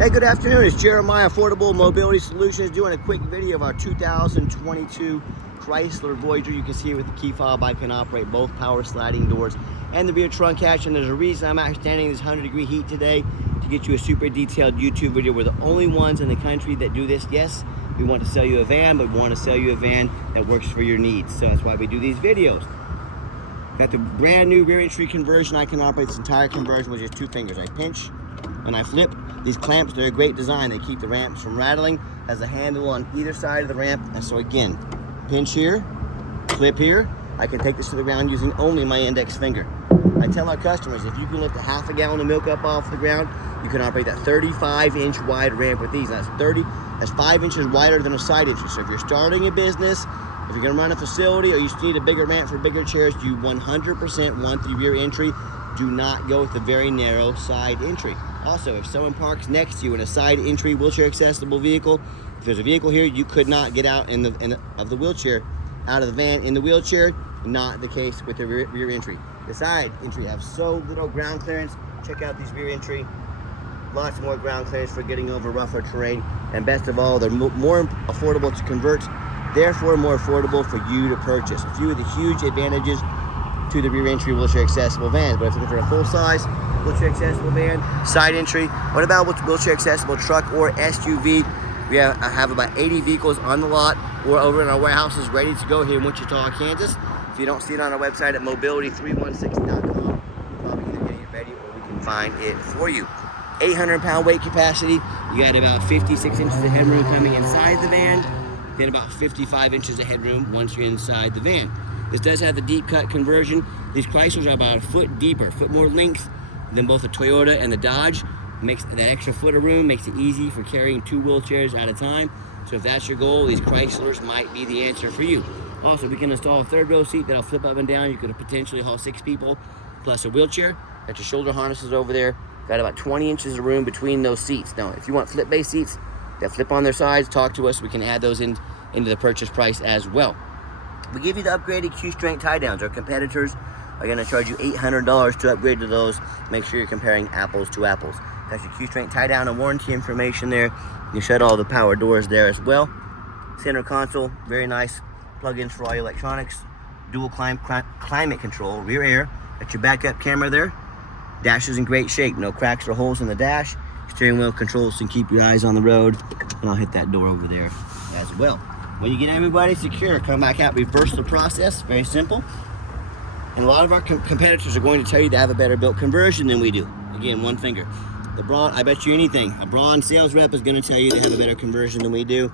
Hey, good afternoon. It's Jeremiah, Affordable Mobility Solutions, doing a quick video of our 2022 Chrysler Voyager. You can see it with the key fob. I can operate both power sliding doors and the rear trunk hatch. And there's a reason I'm actually standing in this 100-degree heat today to get you a super detailed YouTube video. We're the only ones in the country that do this. Yes, we want to sell you a van, but we want to sell you a van that works for your needs. So that's why we do these videos. Got the brand new rear entry conversion. I can operate this entire conversion with just two fingers. I pinch and I flip. These clamps, they're a great design. They keep the ramps from rattling. Has a handle on either side of the ramp. And so again, pinch here, flip here. I can take this to the ground using only my index finger. I tell our customers, if you can lift a half a gallon of milk up off the ground, you can operate that 35-inch wide ramp with these. That's 5 inches wider than a side entry. So if you're starting a business, if you're gonna run a facility, or you just need a bigger ramp for bigger chairs, you 100% want the rear entry. Do not go with the very narrow side entry. Also, if someone parks next to you in a side entry wheelchair accessible vehicle, if there's a vehicle here, you could not get out of the wheelchair, out of the van in the wheelchair. Not the case with the rear entry. The side entry have so little ground clearance. Check out these rear entry. Lots more ground clearance for getting over rougher terrain. And best of all, they're more affordable to convert, therefore more affordable for you to purchase. A few of the huge advantages to the rear entry wheelchair accessible vans. But if you're looking for a full size wheelchair accessible van, side entry, what about wheelchair accessible truck or SUV? We have about 80 vehicles on the lot or over in our warehouses ready to go here in Wichita, Kansas. If you don't see it on our website at mobility316.com, we're probably either getting it ready or we can find it for you. 800-pound weight capacity. You got about 56 inches of headroom coming inside the van, then about 55 inches of headroom once you're inside the van. This does have the deep cut conversion. These Chryslers are about a foot deeper, a foot more length than both the Toyota and the Dodge. Makes that extra foot of room, makes it easy for carrying 2 wheelchairs at a time. So if that's your goal, these Chryslers might be the answer for you. Also, we can install a third row seat that'll flip up and down. You could potentially haul 6 people plus a wheelchair. Got your shoulder harnesses over there. Got about 20 inches of room between those seats. Now, if you want flip base seats that flip on their sides, talk to us. We can add those into the purchase price as well. We give you the upgraded Q-strength tie downs. Our competitors are going to charge you $800 to upgrade to those. Make sure you're comparing apples to apples. Got your Q-strength tie down and warranty information there. You shut all the power doors there as well. Center console, very nice. Plug-ins for all your electronics. Dual climate control, rear air. Got your backup camera there. Dash is in great shape. No cracks or holes in the dash. Steering wheel controls can keep your eyes on the road. And I'll hit that door over there as well. When you get everybody secure, come back out, reverse the process. Very simple. And a lot of our competitors are going to tell you to have a better built conversion than we do. Again, one finger. I bet you anything, a Braun sales rep is going to tell you they have a better conversion than we do.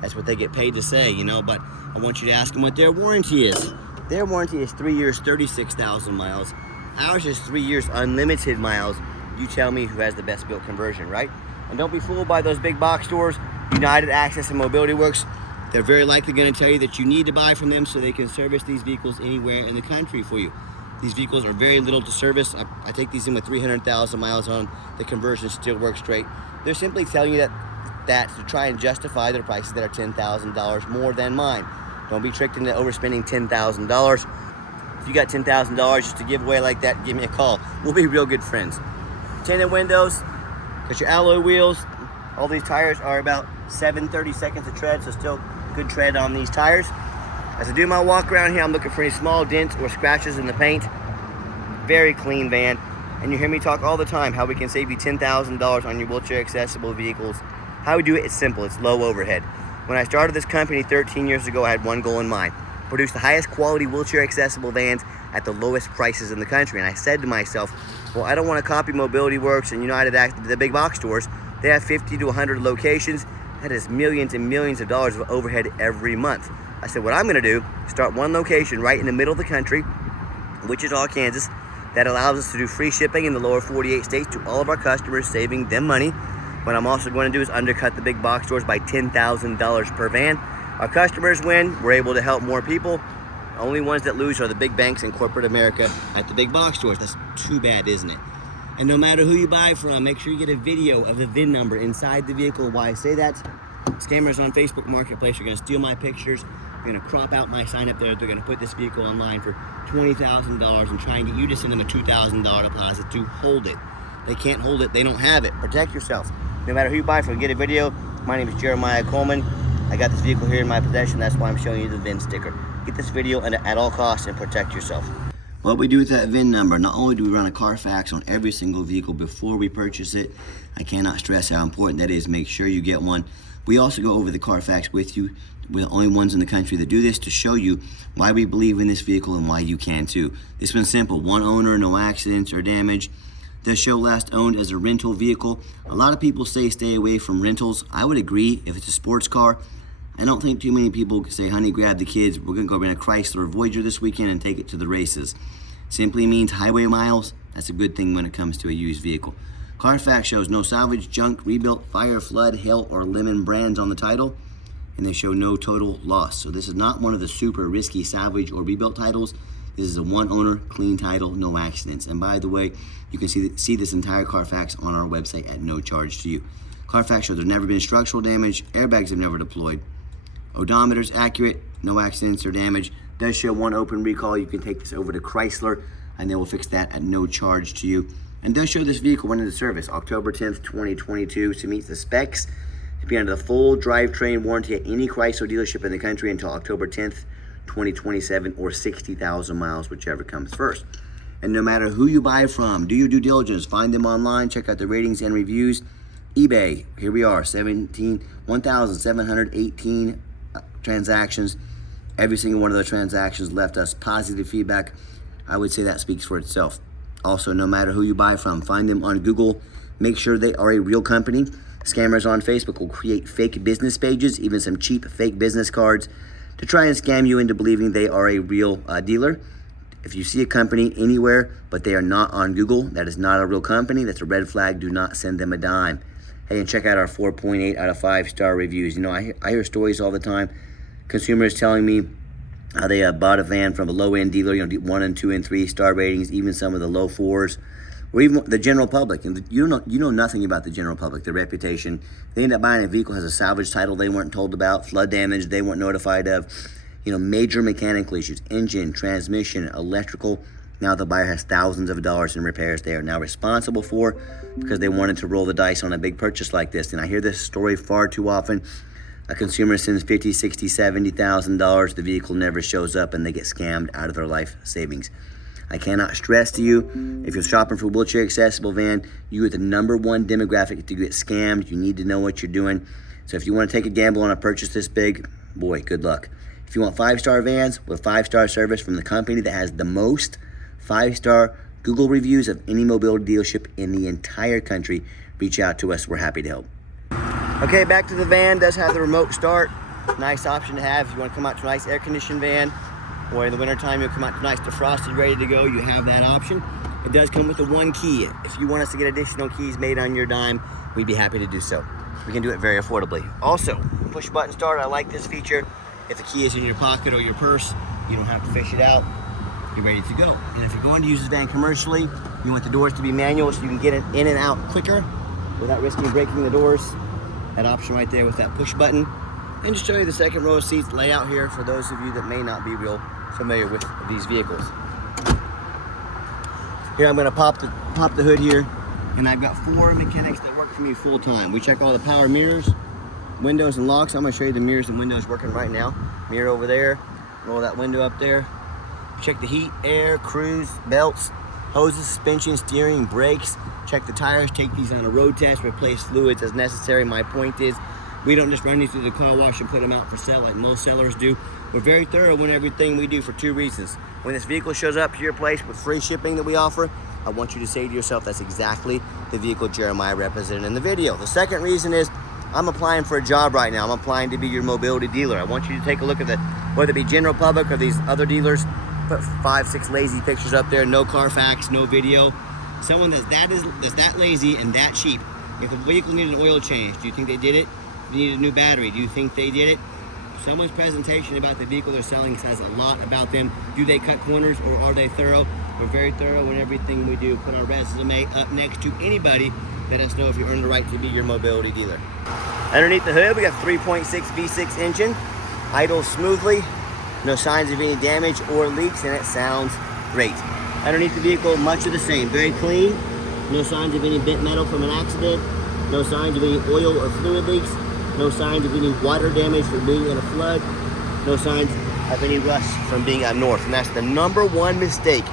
That's what they get paid to say, you know, but I want you to ask them what their warranty is. Their warranty is 3 years, 36,000 miles. Ours is 3 years, unlimited miles. You tell me who has the best built conversion, right? And don't be fooled by those big box stores, United Access and Mobility Works. They're very likely going to tell you that you need to buy from them so they can service these vehicles anywhere in the country for you. These vehicles are very little to service. I take these in with 300,000 miles on. The conversion still works great. They're simply telling you that to try and justify their prices that are $10,000 more than mine. Don't be tricked into overspending $10,000. If you got $10,000 just to give away like that, give me a call. We'll be real good friends. Tinted windows, got your alloy wheels. All these tires are about 7/32 of tread, so still good tread on these tires. As I do my walk around here, I'm looking for any small dents or scratches in the paint. Very clean van. And you hear me talk all the time how we can save you $10,000 on your wheelchair accessible vehicles. How we do it is simple, it's low overhead. When I started this company 13 years ago, I had one goal in mind: produce the highest quality wheelchair accessible vans at the lowest prices in the country. And I said to myself, well, I don't want to copy Mobility Works and United Access, the big box stores. They have 50 to 100 locations. That is millions and millions of dollars of overhead every month. I said, what I'm going to do, start one location right in the middle of the country, Wichita, Kansas, that allows us to do free shipping in the lower 48 states to all of our customers, saving them money. What I'm also going to do is undercut the big box stores by $10,000 per van. Our customers win. We're able to help more people. The only ones that lose are the big banks and corporate America at the big box stores. That's too bad, isn't it? And no matter who you buy from, make sure you get a video of the VIN number inside the vehicle. Why I say that? Scammers on Facebook Marketplace are going to steal my pictures. They're going to crop out my sign up there. They're going to put this vehicle online for $20,000 and try and get you to send them a $2,000 deposit to hold it. They can't hold it. They don't have it. Protect yourself. No matter who you buy from, get a video. My name is Jeremiah Coleman. I got this vehicle here in my possession. That's why I'm showing you the VIN sticker. Get this video at all costs and protect yourself. What we do with that VIN number, not only do we run a Carfax on every single vehicle before we purchase it, I cannot stress how important that is. Make sure you get one. We also go over the Carfax with you. We're the only ones in the country that do this to show you why we believe in this vehicle and why you can too. This one's simple. One owner, no accidents or damage. Does show last owned as a rental vehicle. A lot of people say stay away from rentals. I would agree. If it's a sports car, I don't think too many people can say, honey, grab the kids. We're gonna go rent a Chrysler Voyager this weekend and take it to the races. Simply means highway miles. That's a good thing when it comes to a used vehicle. Carfax shows no salvage, junk, rebuilt, fire, flood, hail, or lemon brands on the title, and they show no total loss. So this is not one of the super risky salvage or rebuilt titles. This is a one owner, clean title, no accidents. And by the way, you can see this entire Carfax on our website at no charge to you. Carfax shows there's never been structural damage, airbags have never deployed. Odometer's accurate, no accidents or damage. Does show one open recall. You can take this over to Chrysler and they will fix that at no charge to you. And does show this vehicle went into service October 10th, 2022 to meet the specs, to be under the full drivetrain warranty at any Chrysler dealership in the country until October 10th, 2027 or 60,000 miles, whichever comes first. And no matter who you buy from, do your due diligence, find them online, check out the ratings and reviews. eBay, here we are, 1,718 transactions. Every single one of those transactions left us positive feedback. I would say that speaks for itself. Also, no matter who you buy from, find them on Google. Make sure they are a real company. Scammers on Facebook will create fake business pages, even some cheap fake business cards, to try and scam you into believing they are a real dealer. If you see a company anywhere, but they are not on Google, that is not a real company. That's a red flag. Do not send them a dime. Hey, and check out our 4.8 out of 5-star reviews. You know, I hear stories all the time. Consumers telling me how they bought a van from a low-end dealer, 1 and 2 and 3-star ratings, even some of the low 4s, or even the general public. And you know nothing about the general public, their reputation. They end up buying a vehicle has a salvage title they weren't told about, flood damage they weren't notified of, major mechanical issues, engine, transmission, electrical. Now the buyer has thousands of dollars in repairs they are now responsible for because they wanted to roll the dice on a big purchase like this. And I hear this story far too often. A consumer sends $50,000, $60,000, $70,000. The vehicle never shows up and they get scammed out of their life savings. I cannot stress to you, if you're shopping for a wheelchair accessible van, you are the #1 demographic to get scammed. You need to know what you're doing. So if you want to take a gamble on a purchase this big, boy, good luck. If you want 5-star vans with 5-star service from the company that has the most 5-star Google reviews of any mobility dealership in the entire country, reach out to us. We're happy to help. Okay, back to the van. Does have the remote start. Nice option to have if you want to come out to a nice air-conditioned van, or in the wintertime you'll come out to nice defrosted, ready to go. You have that option. It does come with the 1 key. If you want us to get additional keys made on your dime, we'd be happy to do so. We can do it very affordably. Also, push button start. I like this feature. If the key is in your pocket or your purse, you don't have to fish it out. You're ready to go. And if you're going to use this van commercially, you want the doors to be manual so you can get it in and out quicker without risking breaking the doors. That option right there with that push button. And just show you the second row of seats layout here for those of you that may not be real familiar with these vehicles. Here I'm going to pop the hood here, and I've got 4 mechanics that work for me full time. We check all the power mirrors, windows, and locks. I'm going to show you the mirrors and windows working right now. Mirror over there, roll that window up there. Check the heat, air, cruise, belts, hoses, suspension, steering, brakes. Check the tires, take these on a road test, replace fluids as necessary. My point is, we don't just run these through the car wash and put them out for sale like most sellers do. We're very thorough in everything we do for 2 reasons. When this vehicle shows up to your place with free shipping that we offer, I want you to say to yourself, that's exactly the vehicle Jeremiah represented in the video. The second reason is, I'm applying for a job right now. I'm applying to be your mobility dealer. I want you to take a look at whether it be general public or these other dealers, put 5, 6 lazy pictures up there, no Carfax, no video. Someone that's that lazy and that cheap. If the vehicle needed an oil change, do you think they did it? If you need a new battery, do you think they did it? Someone's presentation about the vehicle they're selling says a lot about them. Do they cut corners or are they thorough? We're very thorough in everything we do. Put our resume up next to anybody. Let us know if you earned the right to be your mobility dealer. Underneath the hood, we got 3.6 V6 engine. Idles smoothly. No signs of any damage or leaks, and it sounds great. Underneath the vehicle, much of the same. Very clean. No signs of any bent metal from an accident. no signs of any oil or fluid leaks, no signs of any water damage from being in a flood, no signs of any rust from being up north. And that's the #1 mistake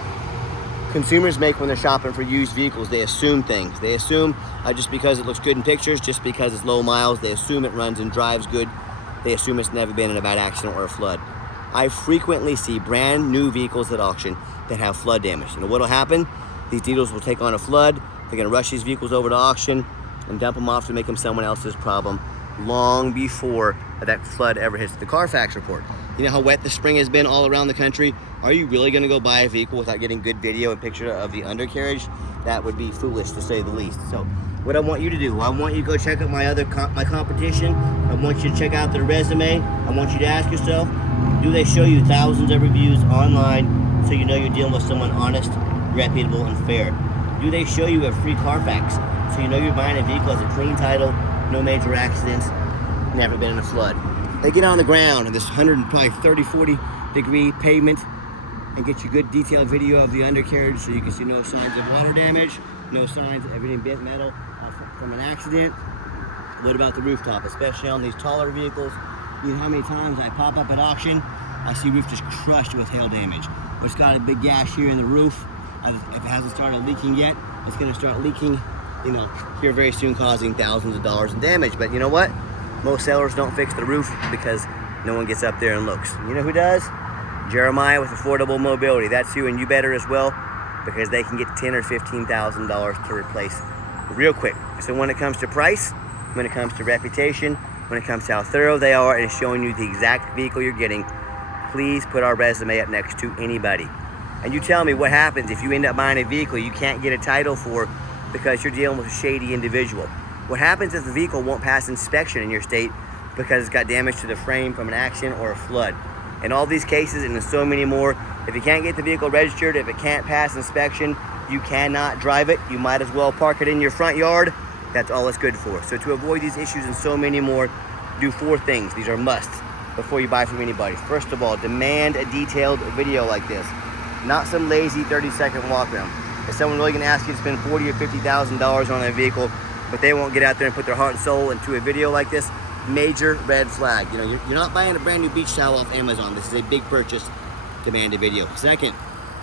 consumers make when they're shopping for used vehicles. They assume things. They assume just because it looks good in pictures, just because it's low miles, they assume it runs and drives good. They assume it's never been in a bad accident or a flood. I frequently see brand new vehicles at auction that have flood damage. You know what'll happen? These dealers will take on a flood. They're gonna rush these vehicles over to auction and dump them off to make them someone else's problem long before that flood ever hits the Carfax report. You know how wet the spring has been all around the country? Are you really gonna go buy a vehicle without getting good video and picture of the undercarriage? That would be foolish, to say the least. So what I want you to do, I want you to go check out my competition. I want you to check out their resume. I want you to ask yourself, do they show you thousands of reviews online so you know you're dealing with someone honest, reputable, and fair? Do they show you a free Carfax so you know you're buying a vehicle that has a clean title, no major accidents, never been in a flood? They get on the ground in this 130, 40 degree pavement and get you good detailed video of the undercarriage so you can see no signs of water damage, no signs of any bent metal from an accident. What about the rooftop, especially on these taller vehicles? You know how many times I pop up at auction, I see roof just crushed with hail damage. It's got a big gash here in the roof. If it hasn't started leaking yet, it's gonna start leaking, you know, here very soon, causing thousands of dollars in damage. But you know what? Most sellers don't fix the roof because no one gets up there and looks. You know who does? Jeremiah with Affordable Mobility. That's you, and you better as well, because they can get $10,000 or $15,000 to replace real quick. So when it comes to price, when it comes to reputation, when it comes to how thorough they are and showing you the exact vehicle you're getting, please put our resume up next to anybody. And you tell me what happens if you end up buying a vehicle you can't get a title for because you're dealing with a shady individual. What happens if the vehicle won't pass inspection in your state because it's got damage to the frame from an accident or a flood? In all these cases, and in so many more, if you can't get the vehicle registered, if it can't pass inspection, you cannot drive it. You might as well park it in your front yard. That's all it's good for. So to avoid these issues and so many more, do 4 things. These are musts before you buy from anybody. First of all, demand a detailed video like this, not some lazy 30-second walk around. Is someone really gonna ask you to spend $40,000 or $50,000 on a vehicle, but they won't get out there and put their heart and soul into a video like this? Major red flag. You know, you're not buying a brand new beach towel off Amazon. This is a big purchase. Demand a video. Second,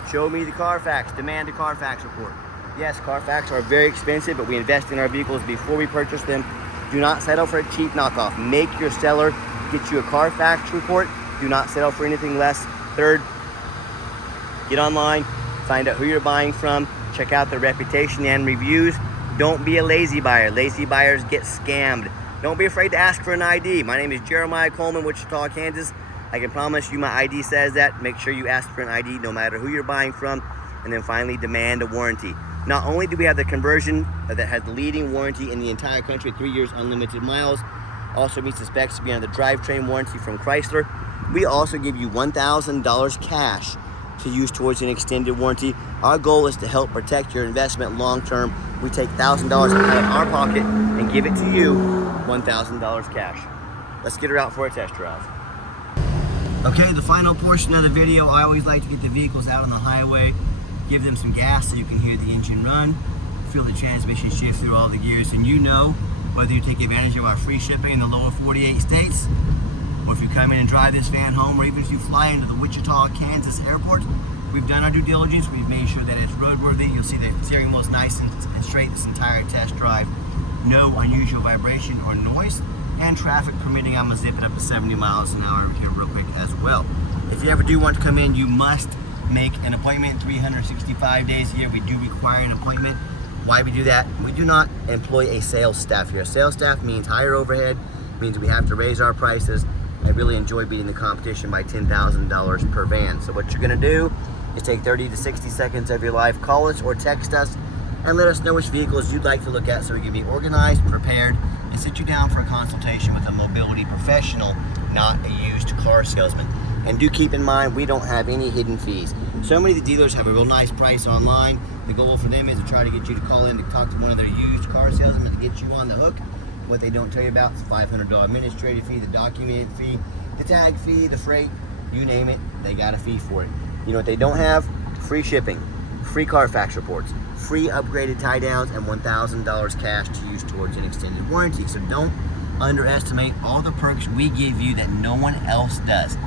show me the Carfax. Demand a Carfax report. Yes, Carfax are very expensive, but we invest in our vehicles before we purchase them. Do not settle for a cheap knockoff. Make your seller get you a Carfax report. Do not settle for anything less. Third, get online, find out who you're buying from, check out their reputation and reviews. Don't be a lazy buyer. Lazy buyers get scammed. Don't be afraid to ask for an ID. My name is Jeremiah Coleman, Wichita, Kansas. I can promise you my ID says that. Make sure you ask for an ID no matter who you're buying from. And then finally, demand a warranty. Not only do we have the conversion that has the leading warranty in the entire country, 3 years, unlimited miles, also meets the specs to be on the drivetrain warranty from Chrysler. We also give you $1,000 cash to use towards an extended warranty. Our goal is to help protect your investment long term. We take $1,000 out of our pocket and give it to you, $1,000 cash. Let's get her out for a test drive. Okay, the final portion of the video, I always like to get the vehicles out on the highway, give them some gas so you can hear the engine run, feel the transmission shift through all the gears, and you know whether you take advantage of our free shipping in the lower 48 states, or if you come in and drive this van home, or even if you fly into the Wichita, Kansas airport, we've done our due diligence. We've made sure that it's roadworthy. You'll see the steering wheel's nice and straight this entire test drive. No unusual vibration or noise. And traffic permitting, I'm gonna zip it up to 70 miles an hour here real quick as well. If you ever do want to come in, you must make an appointment 365 days a year. We do require an appointment. Why we do that? We do not employ a sales staff here. Sales staff means higher overhead, means we have to raise our prices. I really enjoy beating the competition by $10,000 per van. So what you're gonna do is take 30 to 60 seconds of your life, call us or text us, and let us know which vehicles you'd like to look at so we can be organized, prepared, and sit you down for a consultation with a mobility professional, not a used car salesman. And do keep in mind, we don't have any hidden fees. So many of the dealers have a real nice price online. The goal for them is to try to get you to call in to talk to one of their used car salesmen to get you on the hook. What they don't tell you about is the $500 administrative fee, the document fee, the tag fee, the freight, you name it, they got a fee for it. You know what they don't have? Free shipping, free Carfax reports, free upgraded tie downs, and $1,000 cash to use towards an extended warranty. So don't underestimate all the perks we give you that no one else does.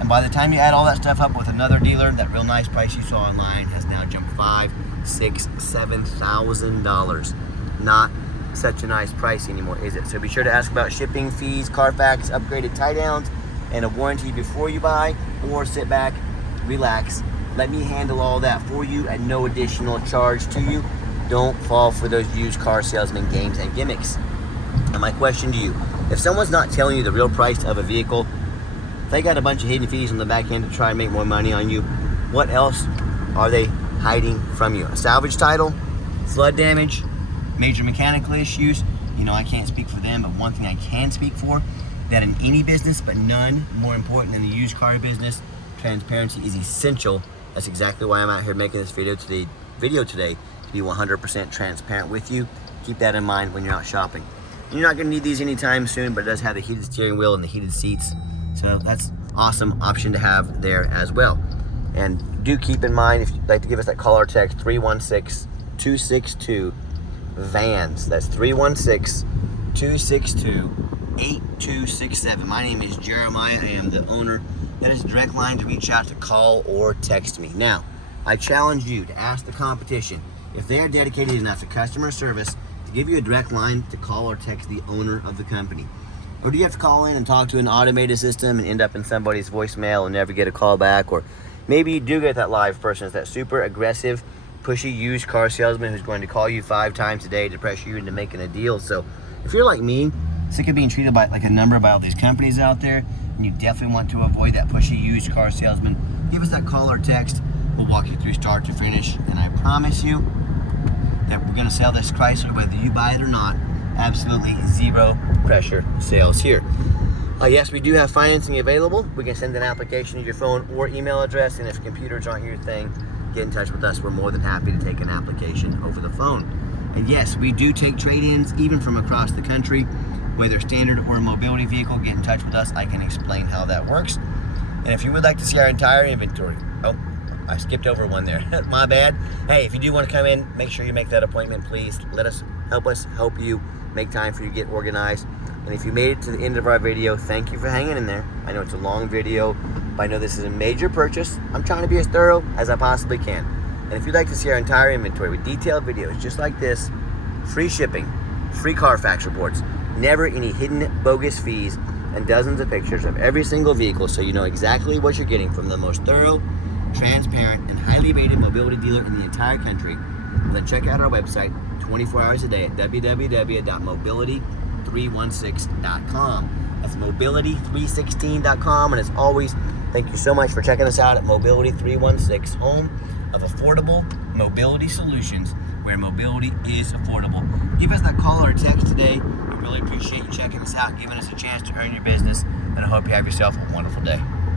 And by the time you add all that stuff up with another dealer, that real nice price you saw online has now jumped $5,000, $6,000, $7,000. Not such a nice price anymore, is it? So be sure to ask about shipping fees, Carfax, upgraded tie downs, and a warranty before you buy, or sit back, relax, let me handle all that for you at no additional charge to you. Don't fall for those used car salesman games and gimmicks. And my question to you, if someone's not telling you the real price of a vehicle, if they got a bunch of hidden fees on the back end to try and make more money on you, what else are they hiding from you? A salvage title, flood damage, major mechanical issues. You know, I can't speak for them, but one thing I can speak for, that in any business, but none more important than the used car business, transparency is essential. That's exactly why I'm out here making this video today, to be 100% transparent with you. Keep that in mind when you're out shopping. And you're not gonna need these anytime soon, but it does have the heated steering wheel and the heated seats. So that's awesome option to have there as well. And do keep in mind, if you'd like to give us that call or text, 316-262-VANS. That's 316-262-8267. My name is Jeremiah. I am the owner. That is a direct line to reach out, to call or text me. Now, I challenge you to ask the competition if they are dedicated enough to customer service to give you a direct line to call or text the owner of the company. Or do you have to call in and talk to an automated system and end up in somebody's voicemail and never get a call back? Or maybe you do get that live person, it's that super aggressive, pushy used car salesman who's going to call you 5 times a day to pressure you into making a deal. So if you're like me, sick of being treated by like a number by all these companies out there, and you definitely want to avoid that pushy used car salesman, give us that call or text. We'll walk you through start to finish, and I promise you that we're going to sell this Chrysler whether you buy it or not. Absolutely zero pressure sales here. Yes, we do have financing available. We can send an application to your phone or email address, and if computers aren't your thing, get in touch with us. We're more than happy to take an application over the phone. And yes, we do take trade-ins even from across the country, whether standard or a mobility vehicle. Get in touch with us. I can explain how that works. And if you would like to see our entire inventory, oh, I skipped over one there. My bad. Hey, if you do want to come in, make sure you make that appointment, please. Let us help you make time for you to get organized. And if you made it to the end of our video, thank you for hanging in there. I know it's a long video, but I know this is a major purchase. I'm trying to be as thorough as I possibly can. And if you'd like to see our entire inventory with detailed videos just like this, free shipping, free Carfax reports, never any hidden bogus fees, and dozens of pictures of every single vehicle so you know exactly what you're getting from the most thorough, transparent, and highly rated mobility dealer in the entire country, then check out our website 24 hours a day at www.mobility316.com. That's mobility316.com. And as always, thank you so much for checking us out at Mobility 316, home of affordable mobility solutions, where mobility is affordable. Give us that call or text today. We really appreciate you checking us out, giving us a chance to earn your business, and I hope you have yourself a wonderful day.